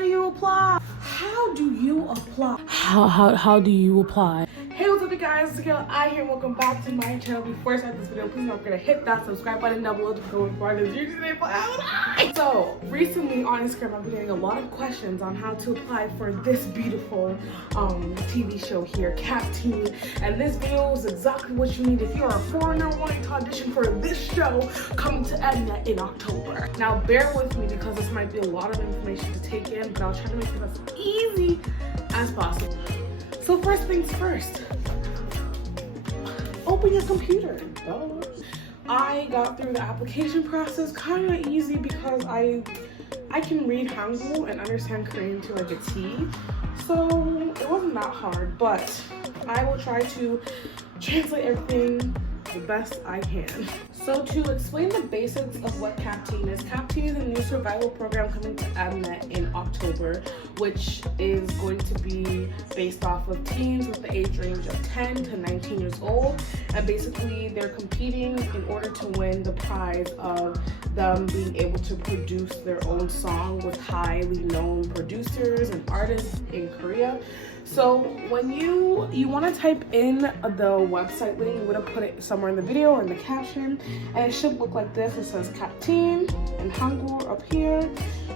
do you apply? How do you apply? How do you apply? Hey, what's up, you guys? It's I here, and welcome back to my channel. Before I start this video, please don't forget to hit that subscribe button down below to become a part of this today. So recently on Instagram, I've been getting a lot of questions on how to apply for this beautiful TV show here, CAPTEEN. And this video is exactly what you need if you're a foreigner wanting to audition for this show coming to Mnet in October. Now bear with me because this might be a lot of information to take in, but I'll try to make it as easy as possible. So first things first, open your computer. I got through the application process kind of easy because I can read Hangul and understand Korean to like a T, so it wasn't that hard, but I will try to translate everything the best I can. So to explain the basics of what CAPTEEN is a new survival program coming to Mnet in October, which is going to be based off of teens with the age range of 10 to 19 years old. And basically they're competing in order to win the prize of them being able to produce their own song with highly known producers and artists in Korea. So when you want to type in the website link, I'm going to put it somewhere in the video or in the caption, and it should look like this. It says CAPTEEN and Hangul up here.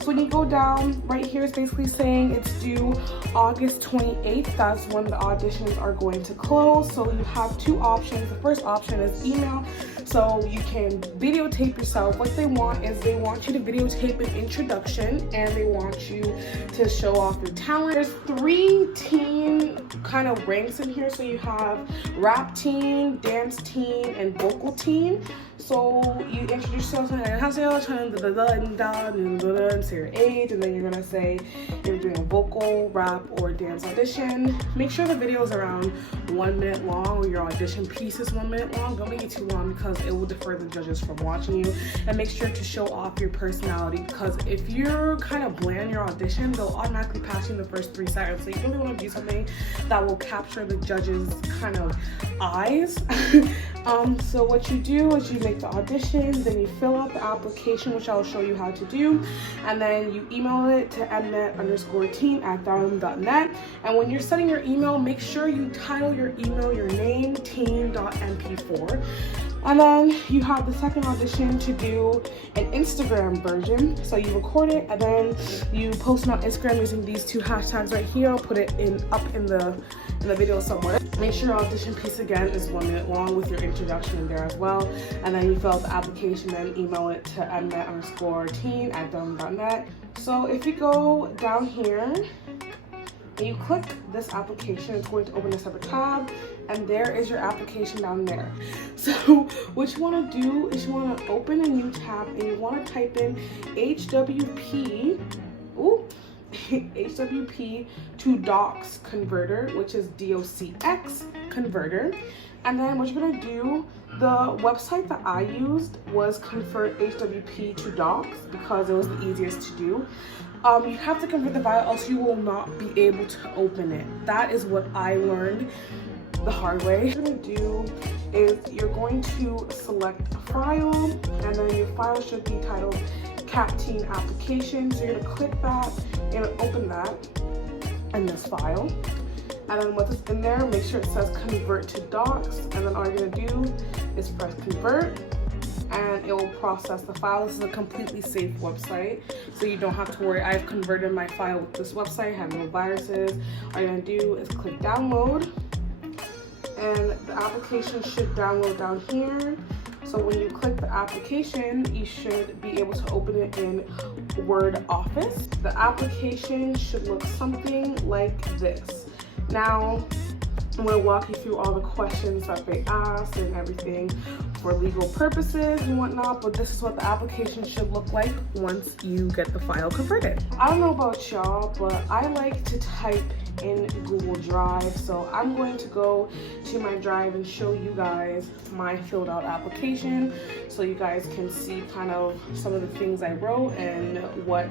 So when you go down, right here is basically saying it's due August 28th. That's when the auditions are going to close. So you have two options. The first option is email. So you can videotape yourself. What they want is they want you to videotape an introduction and they want you to show off your talent. There's 3 teen kind of ranks in here. So you have rap teen, dance teen, and vocal teen. So you introduce yourself and say your age, and then you're gonna say you're doing a vocal, rap, or dance audition. Make sure the video is around 1 minute long, or your audition piece is 1 minute long. Don't make it too long because it will deter the judges from watching you. And make sure to show off your personality, because if you're kind of bland in your audition, they'll automatically pass you in the first 3 seconds. So you really want to do something that will capture the judges' kind of eyes. So what you do is you make the audition, then you fill out the application, which I'll show you how to do, and then you email it to mnet_teen@net. And when you're sending your email, make sure you title your email your name, teen.mp4. And then you have the second audition to do an Instagram version. So you record it and then you post it on Instagram using these 2 hashtags right here. I'll put it up in the video somewhere. Make sure your audition piece again is 1 minute long with your introduction in there as well. And then you fill out the application and email it to mnet_teen@net. So if you go down here and you click this application, it's going to open a separate tab, and there is your application down there. So what you want to do is you want to open a new tab and you want to type in HWP to docs converter, which is DOCX converter. And then what you're going to do, the website that I used was convert HWP to docs because it was the easiest to do. You have to convert the file, else you will not be able to open it. That is what I learned the hard way. What you're going to do is you're going to select a file, and then your file should be titled CAPTEEN application. So you're going to click that and open that in this file. And then once it's in there, make sure it says convert to docs, and then all you're going to do is press convert, and it will process the file. This is a completely safe website, so you don't have to worry. I've converted my file with this website, have no viruses. All you're gonna do is click download, and the application should download down here. So when you click the application, you should be able to open it in Word Office. The application should look something like this. Now, I'm going to walk you through all the questions that they asked and everything for legal purposes and whatnot, but this is what the application should look like once you get the file converted. I don't know about y'all, but I like to type in Google Drive, so I'm going to go to my drive and show you guys my filled out application so you guys can see kind of some of the things I wrote and what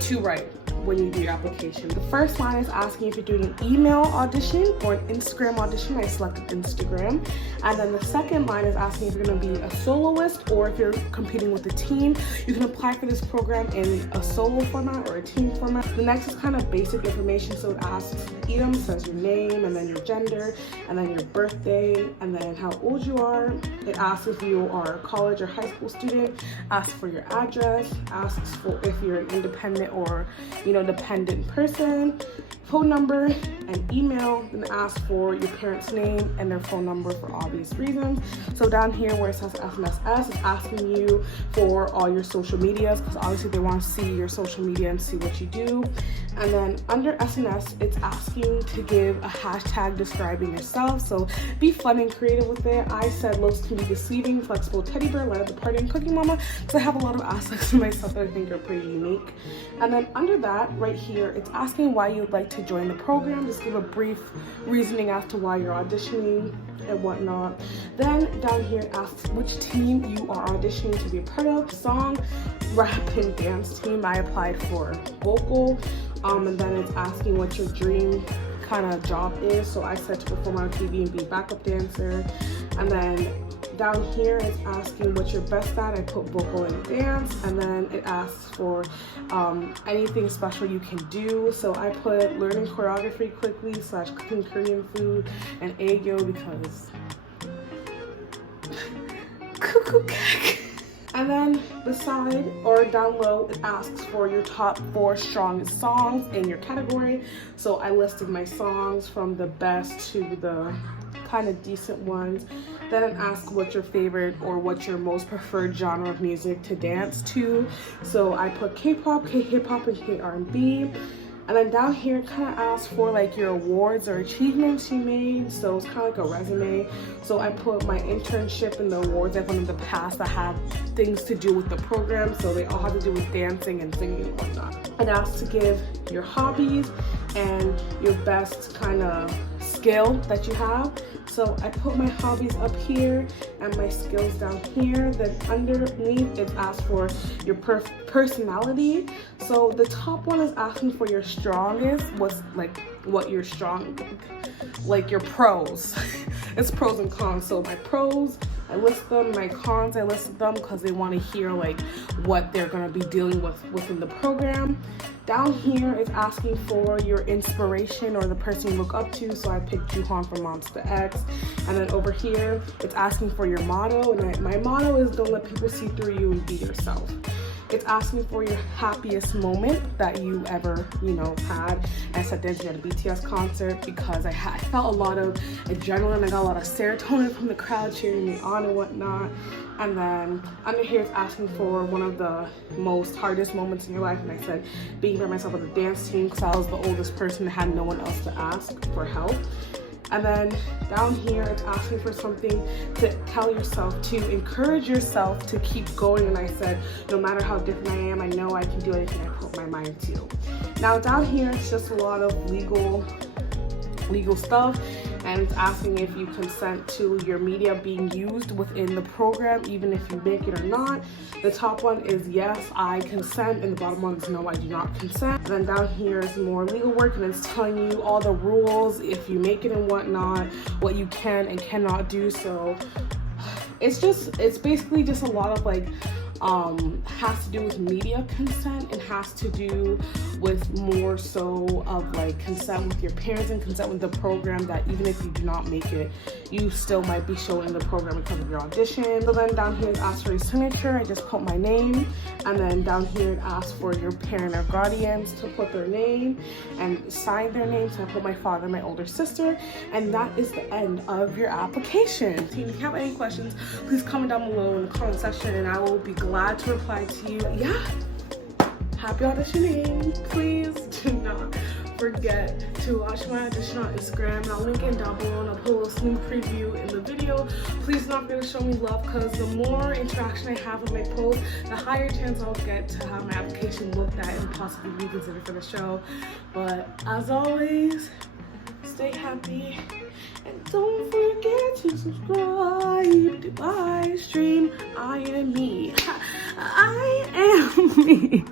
to write. when you do your application. The first line is asking if you're doing an email audition or an Instagram audition. I selected Instagram. And then the second line is asking if you're going to be a soloist or if you're competing with a team. You can apply for this program in a solo format or a team format. The next is kind of basic information. So it asks item, says your name and then your gender and then your birthday and then how old you are. It asks if you are a college or high school student, asks for your address, asks for if you're an independent or dependent person, phone number and email, and asks for your parents' name and their phone number for obvious reasons. So down here where it says SNSS, it's asking you for all your social medias because obviously they want to see your social media and see what you do. And then under SNS, it's asking to give a hashtag describing yourself. So be fun and creative with it. I said looks can be deceiving, flexible teddy bear, light up the party and cooking mama, because I have a lot of aspects of myself that I think are pretty unique. And then under that right here, it's asking why you would like to join the program. Just give a brief reasoning as to why you're auditioning and whatnot. Then down here it asks which team you are auditioning to be a part of. Song, rap and dance team. I applied for vocal. And then it's asking what your dream kind of job is. So I said to perform on TV and be a backup dancer. And then down here it's asking what you're best at. I put vocal and dance. And then it asks for anything special you can do. So I put learning choreography quickly / cooking Korean food and aegyo because cuckoo cake. And then beside or down low, it asks for your top 4 strongest songs in your category. So I listed my songs from the best to the kind of decent ones. Then it asks what's your favorite or what's your most preferred genre of music to dance to. So I put K-pop, K-hip-hop, and K-R&B. And then down here it kind of asks for like your awards or achievements you made. So it's kind of like a resume. So I put my internship and the awards I've won in the past that have things to do with the program. So they all have to do with dancing and singing and whatnot. It asks to give your hobbies and your best kind of skill that you have. So I put my hobbies up here and my skills down here. Then underneath it asks for your personality. So the top one is asking for your strongest, what you're strong, like your pros. It's pros and cons. So my pros, I list them. My cons, I listed them because they want to hear like what they're going to be dealing with within the program. Down here it's asking for your inspiration or the person you look up to. So I picked Juhan from Monster X. And then over here it's asking for your motto. And my motto is don't let people see through you and be yourself. It's asking for your happiest moment that you ever, had. I said dancing at a BTS concert because I felt a lot of adrenaline. I got a lot of serotonin from the crowd cheering me on and whatnot. And then under here it's asking for one of the most hardest moments in your life. And I said being by myself with a dance team because I was the oldest person that had no one else to ask for help. And then down here, it's asking for something to tell yourself, to encourage yourself to keep going. And I said, no matter how different I am, I know I can do anything I put my mind to. Now down here, it's just a lot of legal stuff. And it's asking if you consent to your media being used within the program, even if you make it or not. The top one is yes, I consent, and the bottom one is no, I do not consent. And then down here is more legal work, and it's telling you all the rules, if you make it and whatnot, what you can and cannot do. So it's basically just a lot of like has to do with media consent and has to do with more so of like consent with your parents and consent with the program, that even if you do not make it, you still might be showing the program because of your audition. So then down here it asks for your signature. I just put my name, and then down here it asks for your parent or guardians to put their name and sign their name. So I put my father and my older sister, and that is the end of your application. If you have any questions, please comment down below in the comment section and I will be glad to reply to you. Yeah, happy auditioning. Please do not forget to watch my audition on Instagram, and I'll link it down below, and I'll put a little sneak preview in the video. Please do not forget to show me love, because the more interaction I have with my post, the higher chance I'll get to have my application looked at and possibly reconsidered for the show. But as always, stay happy and don't forget to subscribe to my stream. I am me. I am me.